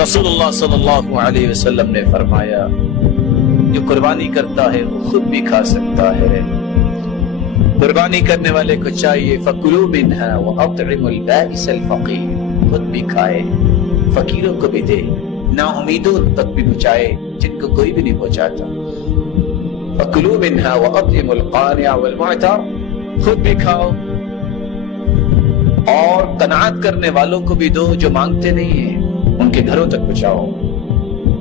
رسول صلی اللہ علیہ وسلم نے فرمایا جو قربانی کرتا ہے وہ خود بھی کھا سکتا ہے. قربانی کرنے والے کو چاہیے فَكُلُوا مِنْهَا وَأَطْعِمُوا الْبَائِسَ الْفَقِيرَ، خود بھی کھائے فقیروں کو بھی دے، نا امیدوں تک بھی پہنچائے جن کو کوئی بھی نہیں پہنچاتا. فَكُلُوا مِنْهَا وَأَطْعِمُوا الْقَانِعَ وَالْمُعْتَرَ، خود بھی کھاؤ اور قناعت کرنے والوں کو بھی دو جو مانگتے نہیں ہیں، ان کے گھروں تک پہنچاؤ.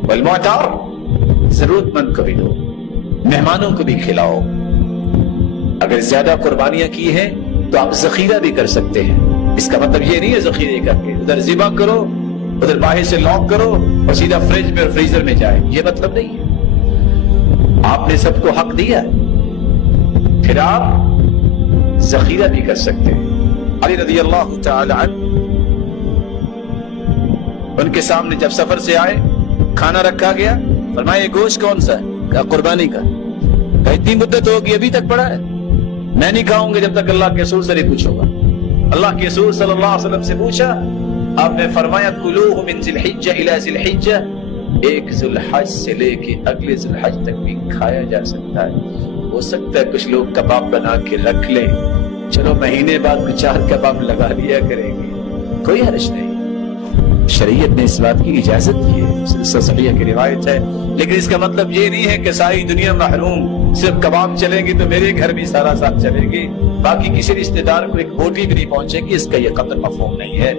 وَالْمُعْتَرَ، ضرورت مند کو بھی دو، مہمانوں کو بھی کھلاؤ. اگر زیادہ قربانیاں کی ہیں تو آپ ذخیرہ بھی کر سکتے ہیں. اس کا مطلب یہ نہیں ہے ذخیرے کر کے ادھر ذبح کرو، ادھر باہر سے لاک کرو اور سیدھا فریج میں اور فریزر میں جائے، یہ مطلب نہیں ہے. آپ نے سب کو حق دیا، پھر آپ ذخیرہ بھی کر سکتے ہیں. علی رضی اللہ تعالی عنہ ان کے سامنے جب سفر سے آئے، کھانا رکھا گیا، فرمایا یہ گوشت کون سا ہے؟ کہا قربانی کا. کہا اتنی مدت ہوگی ابھی تک پڑا ہے، میں نہیں کھاؤں گا جب تک اللہ کے رسول سے نہیں پوچھوں گا. اللہ کے رسول صلی اللہ علیہ وسلم سے پوچھا، آپ نے فرمایا کلوہ من ذی الحجہ الی ذی الحجہ، ایک ذی الحج سے لے کے اگلے ذی الحج تک بھی کھایا جا سکتا ہے. ہو سکتا ہے کچھ لوگ کباب بنا کے رکھ لیں، چلو مہینے بعد 4 کباب لگا لیا کریں گے، کوئی حرج نہیں. شریعت نے اس بات کی اجازت دی ہے، صحیح کی روایت ہے. لیکن اس کا مطلب یہ نہیں ہے کہ ساری دنیا محروم، صرف کباب چلیں گی تو میرے گھر بھی سارا ساتھ چلے گی، باقی کسی رشتہ دار کو ایک بوٹی بھی نہیں پہنچے گی. اس کا یہ قطعاً مفہوم نہیں ہے.